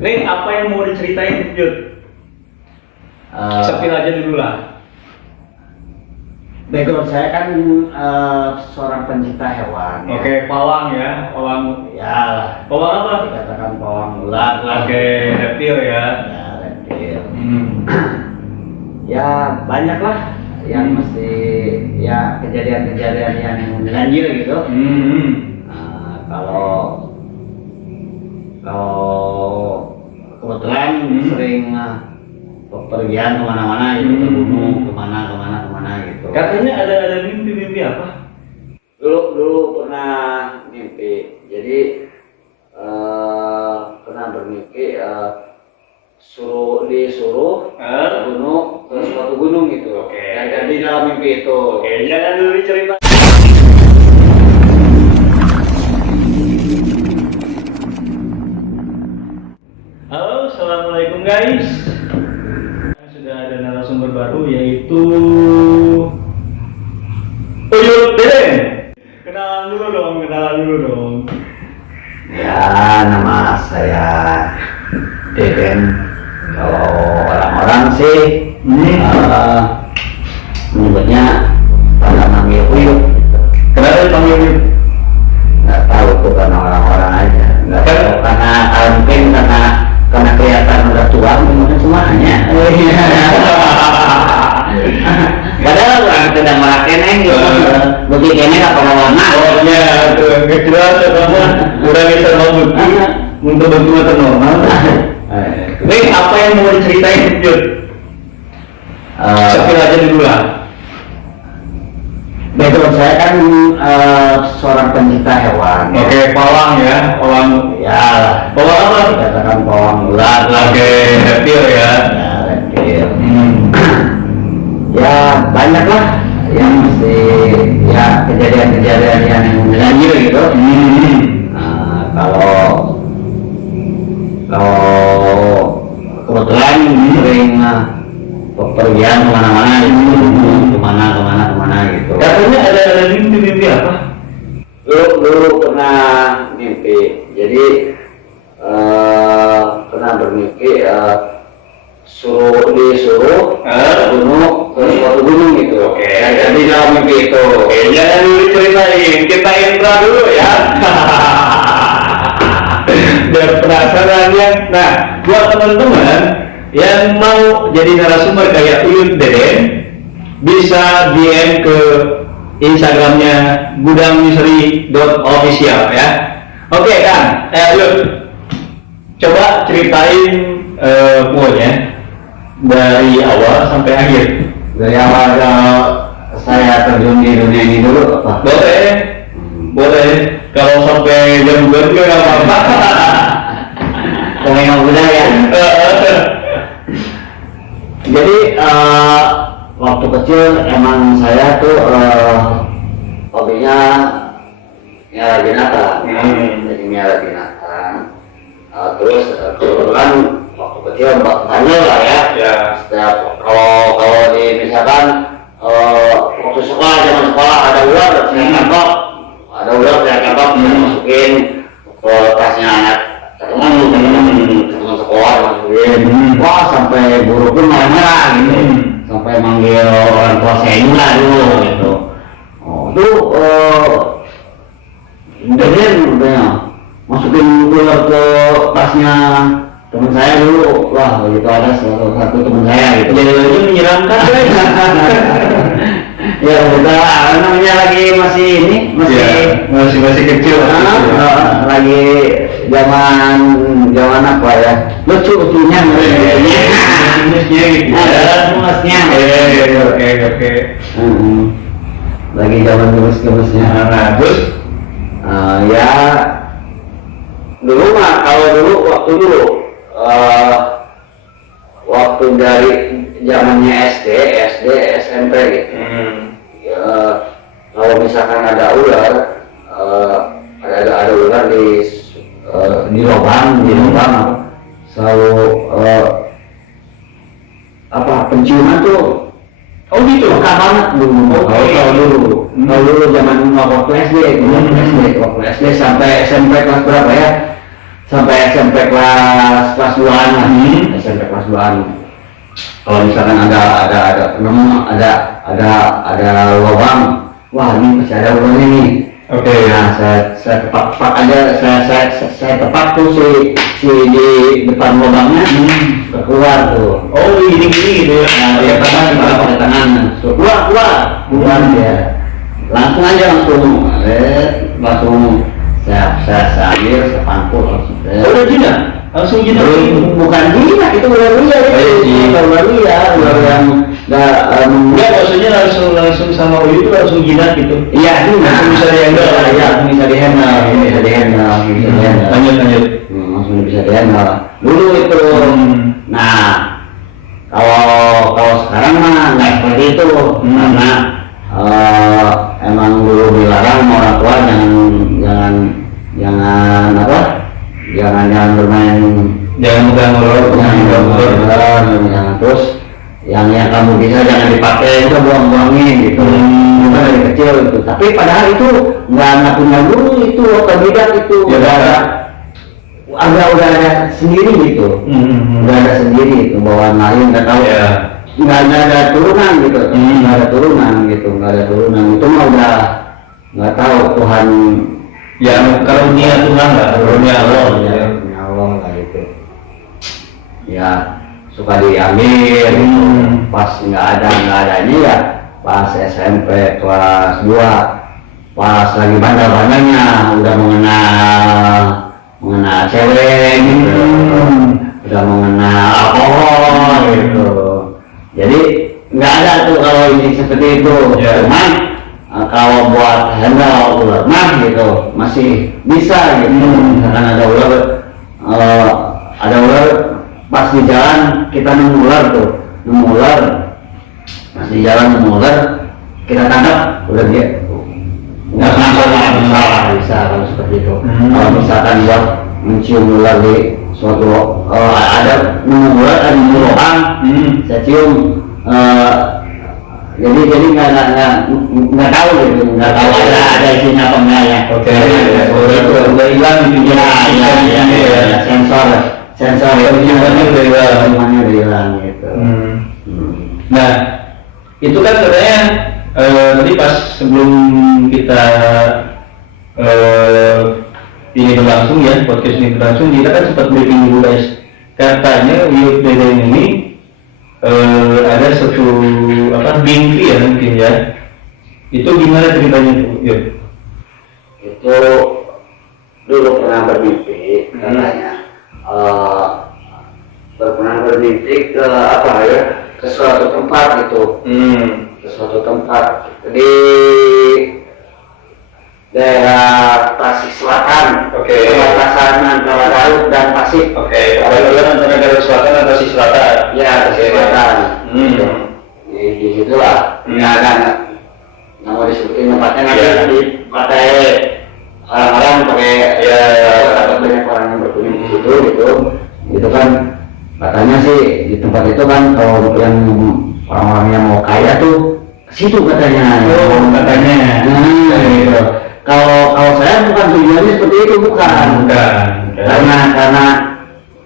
Nih, apa yang mau diceritain, Jud? Sepil aja dulu lah. Background saya kan seorang pencinta hewan. Oke, pawang ya, pawang. Ya, Pawang apa? dikatakan pawang ular. Oke, reptil ya. Ya, reptil. Hmm. Ya, banyak lah yang mesti ya kejadian-kejadian yang ganjil gitu. Kalau kebetulan sering pergian kemana-mana gitu, ke gunung, kemana gitu. Katanya ada mimpi-mimpi apa? Dulu pernah mimpi, jadi pernah bermimpi disuruh ke gunung, ke suatu gunung gitu. Oke. Dan di dalam mimpi itu. Oke, jangan dulu cerita. Halo, assalamualaikum guys. Sudah ada narasumber baru yaitu Uyut Deden. Kenalan dulu dong. Ya, nama saya Deden. Kalau orang-orang sih menyebutnya pada manggil Uyut. Kenapa dipanggil Uyut? Nggak tahu tuh, karena orang-orang aja. Nggak tahu karena mungkin karena kelihatan udah tua, mungkin semuanya. Padahal orang tidak marah keneng gitu. Bagi keneng apa warna? Oh iya, tuh nggak jelas ya kamu. Udah bisa ngomong untuk bentuk normal. Nih, apa yang mau diceritain, Jud? Sepil aja dulu lah. Background saya kan seorang pencinta hewan. Oke, pawang ya, pawang. Ya, Pawang apa? dikatakan pawang ular. Oke, reptil ya. Ya, reptil. Ya, banyak lah yang mesti ya kejadian-kejadian yang ganjil gitu. Kalau kebetulan sering pergian kemana-mana gitu, kemana gitu. Katanya ada mimpi-mimpi apa? Dulu pernah mimpi, jadi pernah bermimpi disuruh gunung, ke suatu gunung gitu. Oke. Dan di dalam mimpi itu. Oke, jangan dulu ceritain, kita intro dulu ya. Biar penasaran ya. Nah, buat teman-teman yang mau jadi narasumber kayak Uyut Deden, bisa DM ke Instagramnya gudangmisteri.official ya. Oke kan, Uyut, coba ceritain pokoknya dari awal sampai akhir. Dari awal saya terjun di dunia ini dulu apa? Boleh. Kalau sampai jam 2 juga nggak apa-apa. Pemain muda ya. Jadi waktu kecil emang saya tuh hobinya miara binatang. Jadi miara binatang. Terus kebetulan waktu kecil bandel lah ya. Setiap kalau di misalkan waktu zaman sekolah ada ular, saya tangkap, saya masukin ke tasnya anak teman sekolah, masukin. Wah, sampai guru pun marah gitu, sampai manggil orang tua saya juga dulu gitu. Itu udah masukin ular ke tasnya teman saya dulu. Wah, begitu ada satu teman saya gitu. Jadi lagi menyeramkan guys. Ya udah, namanya lagi masih masih kecil. Lagi zaman apa ya, lucunya gitu. Gemes-gemesnya. Oke. Lagi zaman gemes-gemesnya. Nah, terus Ya dulu mah, waktu dari zamannya SD, SMP gitu. Ya, kalau misalkan ada ular, ada ular di lubang, selalu penciuman tuh. oh gitu. Peka banget dulu. Kalau dulu zaman waktu SD, waktu SD sampai SMP kelas berapa ya? Sampai SMP kelas 6 kan. Kalau misalkan ada lubang, wah ini masih ada lubang ini. Oke. Nah, saya tepak aja, saya tepak tuh si di depan lubangnya keluar tuh. Oh gini gitu ya. Nah, dia pakai tangan, so, keluar dia. Langsung saya ambil, saya pangkul langsung. Udah jinak, langsung jinak. Bukan jinak, itu ular liar. Ular liar yang enggak, maksudnya langsung sama Uyu itu langsung jinak gitu. Iya, langsung bisa dihandle. Iya, bisa dihandle. Lanjut. Langsung bisa dihandle. Dulu itu. Nah, kalau sekarang mah nggak seperti itu, karena emang dulu dilarang sama orang tua jangan bermain, Jangan pegang ular. jangan terus yang kamu bisa jangan dipakai, itu buang-buangin gitu. Itu dari kecil itu. Tapi padahal itu nggak punya guru itu otodidak itu. Udah ada sendiri gitu. Udah ada sendiri itu, bawaan lain nggak tahu. Ya. Nggak ada turunan gitu. Nggak ada turunan itu mah udah nggak tahu Tuhan. Ya karunia Tuhan lah, karunia Allah. Karunia Allah lah gitu. Ya suka diambil, pas nggak adanya ya pas SMP kelas 2, pas lagi bandel-bandelnya udah mengenal cewek gitu, udah mengenal alkohol gitu. Jadi nggak ada tuh kalau ini seperti itu. Cuman kalau buat handle ular mah gitu masih bisa gitu. Misalkan ada ular pas di jalan kita nemu ular pas di jalan kita tangkap udah dia nggak bisa kalau seperti itu. Kalau misalkan buat mencium ular di suatu ada nemu ular ada lubang, saya cium, jadi nggak tahu gitu, nggak tahu ada isinya apa enggak ya. Oke. Udah hilang gitu ya. Sensor penyimpanannya udah hilang gitu. Nah, itu kan katanya tadi pas sebelum kita ini berlangsung ya, podcast ini berlangsung, kita kan sempat briefing dulu guys. Katanya Uyut Deden ini ada suatu mimpi ya mungkin ya. Itu gimana ceritanya tuh, Yud? Itu dulu pernah bermimpi katanya. Pernah bermimpi ke ke suatu tempat gitu. Ke suatu tempat di daerah Tasik Selatan. Perbatasan antara Garut dan Tasik. Perbatasan antara Garut Selatan dan Tasik Selatan. Ya, Tasik Selatan. Di situlah. Nggak mau disebutin tempatnya, nanti dipakai orang-orang pakai banyak orang yang berkunjung di situ gitu kan. Katanya sih di tempat itu kan kalau yang orang-orang yang mau kaya tuh ke situ katanya. Katanya. Gitu. Kalau saya bukan tujuannya seperti itu, bukan.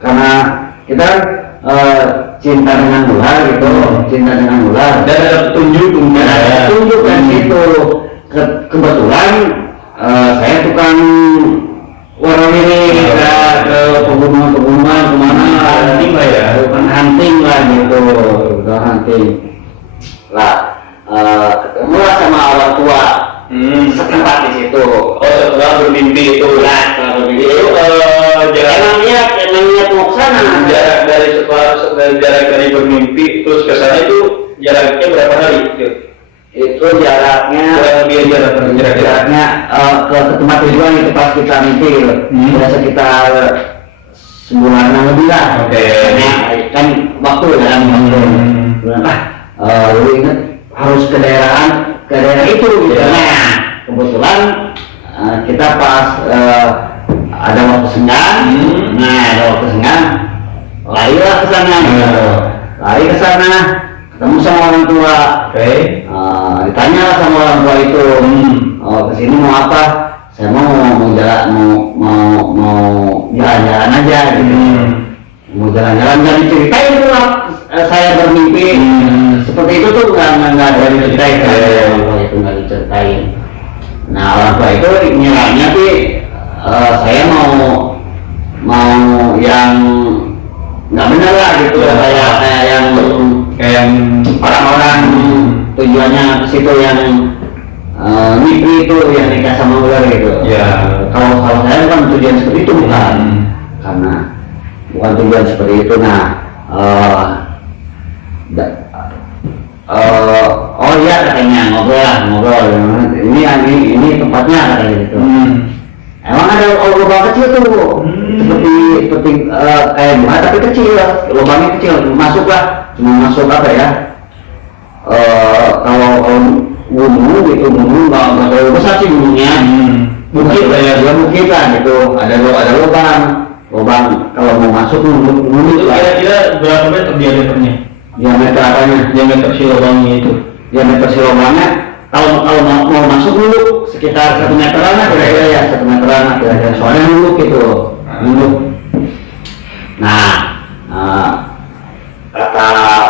Karena kita cinta dengan ular gitu, dan ada petunjuk kan situ. Kebetulan saya tukang warna-warni ke pegunungan kemana, hunting lah gitu, ketemulah sama orang tua setempat di situ. Setelah bermimpi itu Emang niat mau kesana. Jarak dari bermimpi terus ke sana itu jaraknya berapa hari? Itu jaraknya jaraknya ke tempat tujuan itu pas kita mimpi udah sekitar sebulan lebih lah. Kan waktu lu inget harus ke daerah itu gitu. Nah kebetulan kita pas ada waktu senggang, larilah ke sana ketemu sama orang tua. Ditanya lah sama orang tua itu, kesini mau apa? Saya mau jalan-jalan aja gitu. Mau jalan-jalan, jangan diceritain tuh apa saya bermimpi seperti itu tuh nggak ada diceritain kan, itu nggak diceritain. Nah orang tua itu nyerahnya sih saya mau yang nggak benar lah gitu, kayak yang orang-orang tujuannya ke situ yang mimpi itu yang nikah sama ular gitu. Ya. Kalau saya kan tujuan seperti itu bukan, karena bukan tujuan seperti itu. Nah, oh iya katanya ngobrol. Ini tempatnya katanya gitu. Emang ada lubang kecil tuh, seperti kayak bunga tapi kecil, lubangnya kecil, masuklah, cuma masuk apa ya? Kalau gunung gitu, gunung nggak terlalu besar sih gunungnya, bukit lah ya, bukit lah gitu, ada lubang kalau mau masuk gunung Itu kira-kira berapa meter diameternya? diameter apanya? Diameter si lubangnya itu. Diameter si lubangnya kalau mau masuk dulu sekitar 1 meteran lah kira-kira ya, 1 meteran lah kira-kira, soalnya dulu gitu, dulu. Nah, kata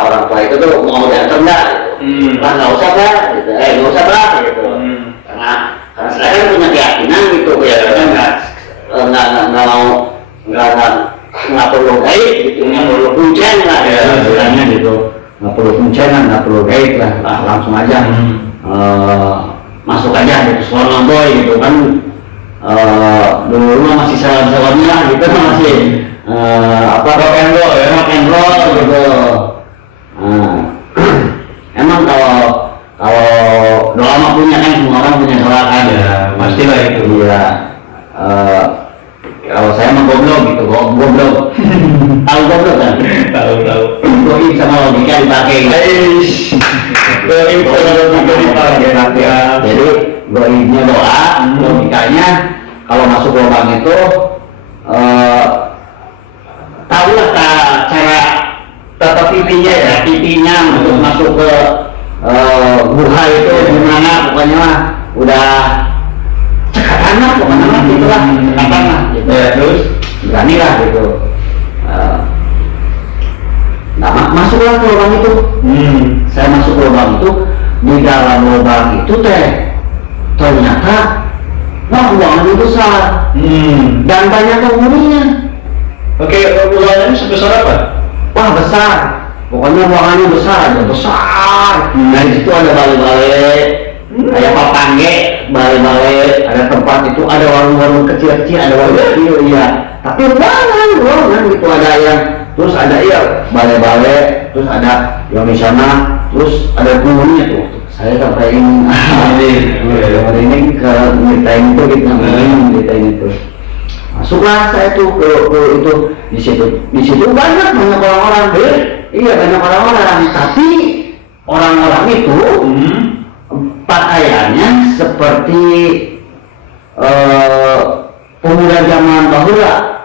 orang tua itu tuh mau diantar nggak? Lah nggak usah lah, gitu. Nggak usah lah, gitu. Karena saya kan punya keyakinan gitu, ya nggak perlu gaib gitu, nggak perlu kuncen lah, istilahnya gitu, nggak perlu kuncenan, nggak perlu gaib lah, langsung aja masuk aja gitu, Swarna Boy gitu kan. Dulu masih salam-salamnya gitu, masih rock and roll gitu. Emang kalau doa mah punya kan, semua orang punya doa kan. Ya, pastilah itu. Iya. Kalau saya mah goblok gitu, goblok. Tahu goblok kan? Tahu. Goib sama logika dipakai. Goib sama logika dipakai. Jadi goibnya doa, logikanya kalau masuk lubang itu tahulah cara tata pipinya untuk masuk ke guha itu gimana, pokoknya lah udah cekatan lah pokoknya lah gitu lah, cekatan lah gitu. Ya, terus berani lah gitu. Nah, masuklah ke lubang itu. Saya masuk ke lubang itu, di dalam lubang itu ternyata ruangannya besar dan banyak penghuninya. Oke, ruangannya sebesar apa? Wah besar, pokoknya ruangannya besar. Nah di situ ada balai-balai, kayak papangge, balai-balai, ada tempat itu, ada warung-warung kecil-kecil, ada warung kecil, iya. Tapi ruangan gitu, ada yang, terus ada balai-balai, terus ada yang di sana, terus ada penghuninya tuh. Saya sampai ini ke nyeritain itu gitu, nyeritain itu. Masuklah saya tuh ke itu, di situ banyak orang-orang, banyak orang-orang, tapi orang-orang itu pakaiannya seperti pemuda zaman bahula.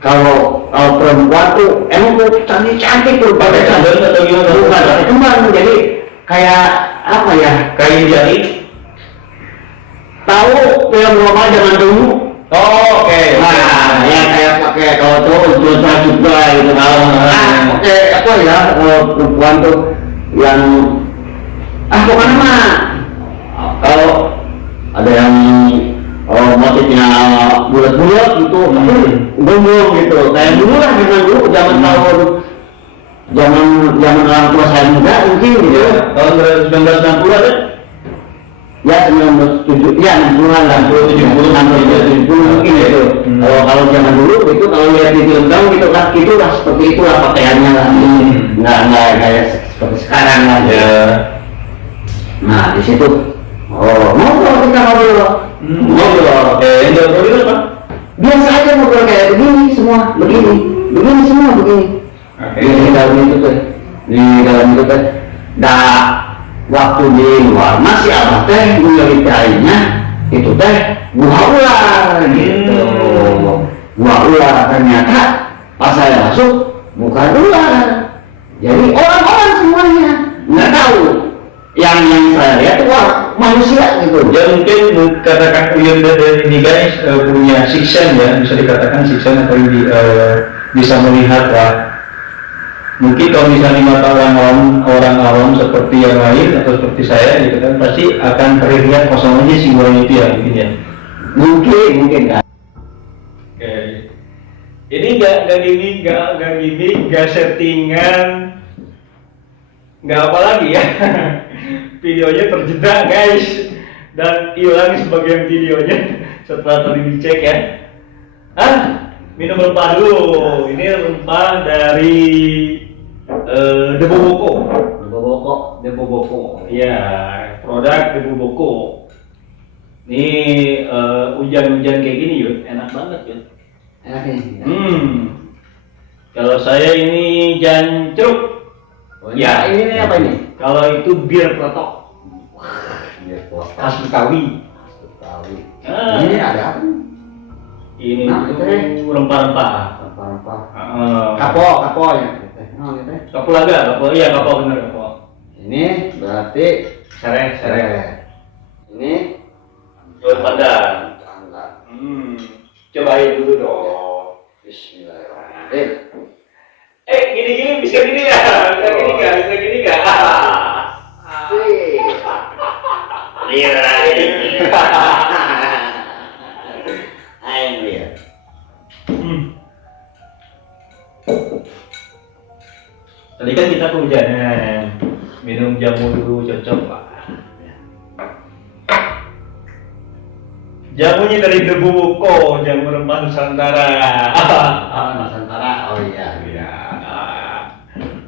Kalau perempuan tuh emang tuh cantik tuh, pakai cadar atau gimana? Bukan, pakai kembar, jadi kayak apa ya? Kain jari. Tahu film Roma zaman dulu? Oh, oke. Nah, yang kayak pakai kalau tuh juga gitu kalau pakai apa ya, perempuan tuh yang pokoknya mah kalau ada yang motifnya bulat-bulat gitu, gomong gitu, kayak dulu lah, zaman orang tua saya muda mungkin gitu. Tahun 1960 ada? Ya 1970, ya 60-an lah, 70 mungkin gitu. Kalau zaman dulu itu, kalau lihat di film tahun gitu kan, itulah seperti itulah pakaiannya lah. Nggak kayak seperti sekarang lah. Ya. Nah di situ, ngobrol. Yang ngobrol apa? Biasa aja ngobrol kayak begini semua, begini. Di dalam itu teh, waktu di luar masih abah teh menyeritainnya itu teh gua ular gitu. Gua ular, ternyata pas saya masuk bukan ular, jadi orang-orang semuanya nggak tahu. Yang saya lihat itu manusia gitu. Ya mungkin katakan Uyun dan ini guys punya sixth sense ya, bisa dikatakan sixth sense atau bisa melihat lah Mungkin kalau misalnya di mata orang awam seperti yang lain atau seperti saya gitu kan, pasti akan terlihat kosong aja si uang itu ya mungkin ya. Mungkin kan. Oke. Ini nggak gini, nggak settingan, nggak apa lagi ya. Videonya terjeda guys, dan hilang sebagian videonya setelah tadi dicek ya. Minum rempah dulu. Ini rempah dari Debu Boko. Iya, produk Debu Boko. Ini hujan-hujan kayak gini Yud, enak banget Yud. Enak nih. Kalau saya ini jancruk. Ya, ini apa ini? Kalau itu bir peletok. Bir peletok. Khas Betawi. Ini ada apa? Ini Nah, itu rempah-rempah. Rempah-rempah. Kapo ya. Kapulaga, iya kapo bener kapo. Ini berarti Sereh. Ini Daun pandan. Cobain dulu dong. Bismillahirrahmanirrahim. Gini bisa gini ya? Bisa gini nggak? Ayo. Tadi kan kita kehujanan, minum jamu dulu cocok pak. Jamunya dari Debu Boko, jamu rempah Nusantara. Nusantara, oh iya.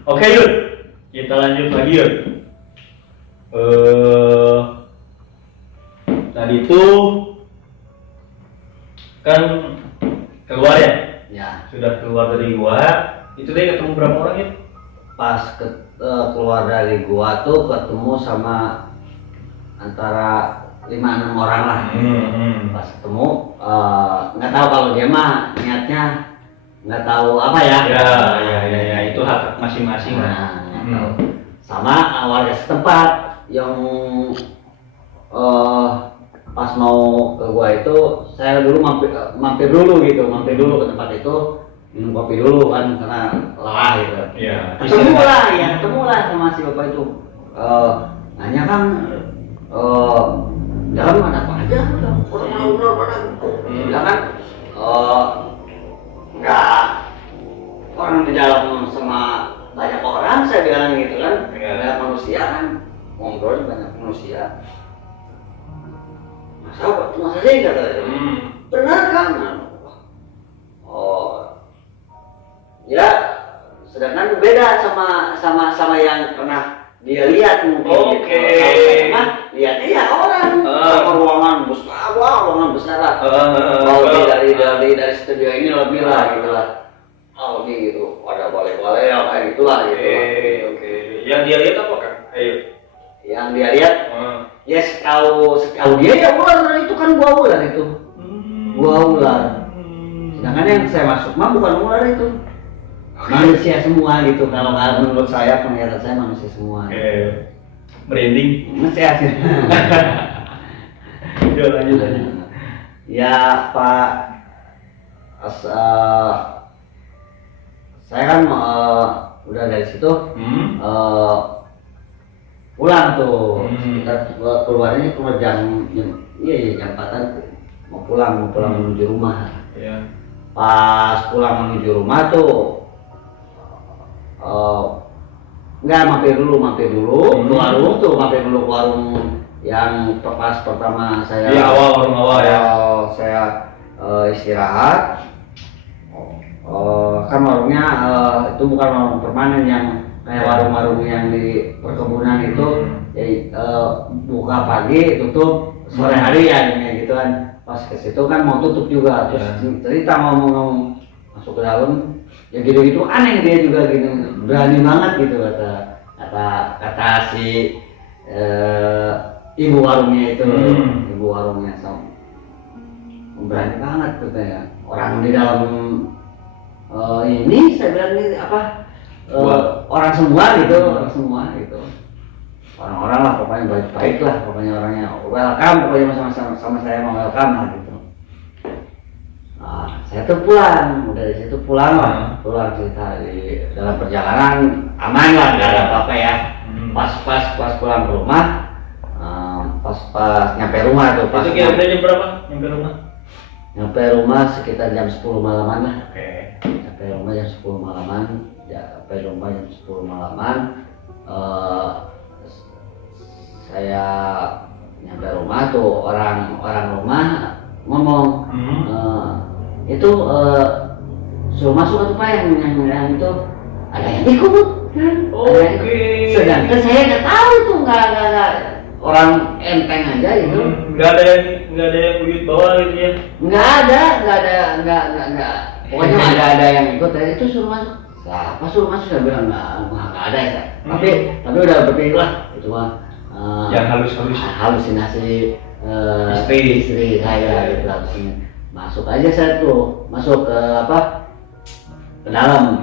Oke Yud, kita lanjut lagi Yud. Tadi itu kan keluar ya? Ya. Sudah keluar dari gua, itu deh ketemu berapa orang ya? Pas keluar dari gua tuh ketemu sama antara 5-6 orang lah. Pas ketemu nggak tahu kalau dia mah niatnya nggak tahu apa ya. Ya itu hak masing-masing lah. Sama warga setempat yang pas mau ke gua itu saya dulu mampir dulu ke tempat itu minum kopi dulu kan karena lelah gitu. Iya. Ketemu lah sama si bapak itu. Nanya kan dalam ada apa aja? Bilang kan enggak, orang di dalam sama banyak orang saya bilang gitu kan. Banyak manusia kan, ngobrol banyak manusia. Masa sih kata dia. Benar kan? Ya, sedangkan beda sama yang pernah dia lihat mungkin. Oke. Lihatnya ya orang ruangan besar lah. Dari studio ini lebih lah gitu lah. Lebih gitu. Ada balai-balai yang kayak gitulah gitu. Oke. Yang dia lihat apa kan? Ayo. Yang dia lihat, ya setahu dia ya ular itu kan gua ular itu. Gua ular. Sedangkan yang saya masuk mah bukan ular itu. Manusia semua gitu, kalau menurut saya penglihatan saya manusia semua. Merinding. Masih asik. Lanjut. Ya Pak, saya kan udah dari situ pulang tuh. Kita keluarnya keluar jam 4-an mau pulang menuju rumah. Pas pulang menuju rumah tuh enggak mampir dulu ke warung tuh, mampir dulu ke warung yang pas pertama saya warung awal ya. Saya istirahat. Kan warungnya itu bukan warung permanen yang kayak warung-warung yang di perkebunan itu buka pagi tutup sore hari ya gitu kan. Pas ke situ kan mau tutup juga, terus cerita ngomong masuk ke dalam ya gitu aneh dia juga gitu, berani banget gitu kata si ibu warungnya itu. Ibu warungnya berani banget katanya, orang di dalam ini saya bilang ini apa orang semua gitu, orang-orang lah pokoknya baik lah, pokoknya orangnya welcome, pokoknya sama saya mau welcome lah gitu. saya tuh pulang, dari situ pulang lah, pulang cerita di dalam perjalanan aman lah, nggak ada apa-apa ya. Pas pulang ke rumah, pas nyampe rumah tuh. Itu kira-kira jam berapa nyampe rumah? Nyampe rumah sekitar jam 10 malaman lah. Oke. Nyampe rumah jam 10 malaman, saya nyampe rumah tuh orang rumah ngomong, itu suruh masuk atau apa yang itu ada yang ikut kan? Oke. Sedangkan saya nggak tahu tuh, nggak orang enteng aja itu. Nggak ada yang buyut bawah gitu ya? Nggak ada. Pokoknya ada yang ikut. Itu suruh masuk. Siapa suruh masuk? Saya bilang nggak ada ya. Tapi udah berpikir lah itu mah. Yang halusinasi istri saya gitu. Masuk aja saya tuh, masuk ke ke dalam.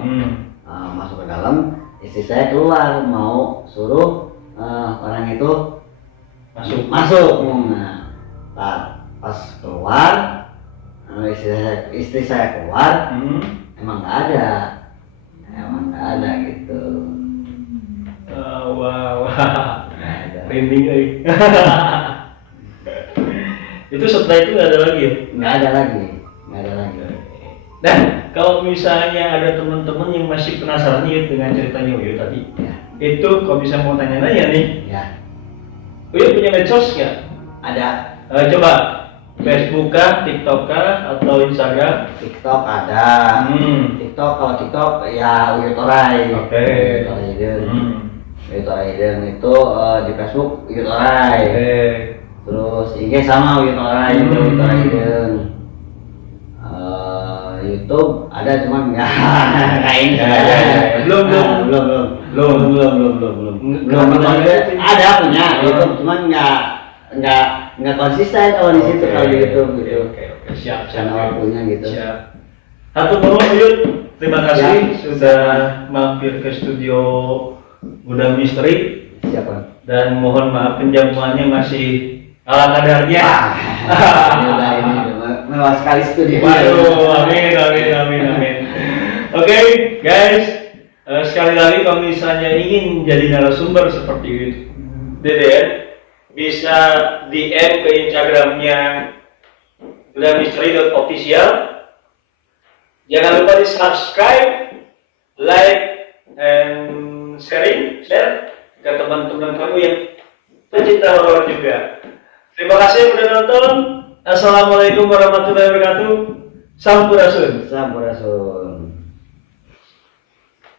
Masuk ke dalam, istri saya keluar mau suruh orang itu masuk. Nah, pas keluar, istri saya keluar, emang nggak ada gitu. Wah. Trending itu setelah itu nggak ada lagi ya? Nggak ada lagi. Nah, kalau misalnya ada teman-teman yang masih penasaran nih dengan ceritanya Uyut tadi, itu kalau bisa mau tanya-nanya nih, Uyut punya medsos nggak? Ada. Coba Facebook kah, TikTok kah, atau Instagram? TikTok ada. Kalau TikTok ya Uyut Orai. Oke. Uyut Orai itu di Facebook Uyut Orai. Terus IG sama Uyut Orai. YouTube ada cuman nggak ini. Belum. Ada punya YouTube cuman nggak konsisten kalau di situ, kalau di YouTube gitu. Oke. Siap. Waktunya gitu. Siap. Satu Uyut, terima kasih sudah mampir ke studio Gudang Misteri. Siapa? Dan mohon maaf penjamuannya masih ala kadarnya. Ini mewah sekali studio. Waduh, amin. Oke, guys, sekali lagi kalau misalnya ingin jadi narasumber seperti itu, Deden bisa DM ke Instagramnya gudangmisteri.official. Jangan lupa di subscribe, like, and share ke teman-teman kamu yang pecinta horor juga. Terima kasih sudah nonton. Assalamualaikum warahmatullahi wabarakatuh. Sampurasun.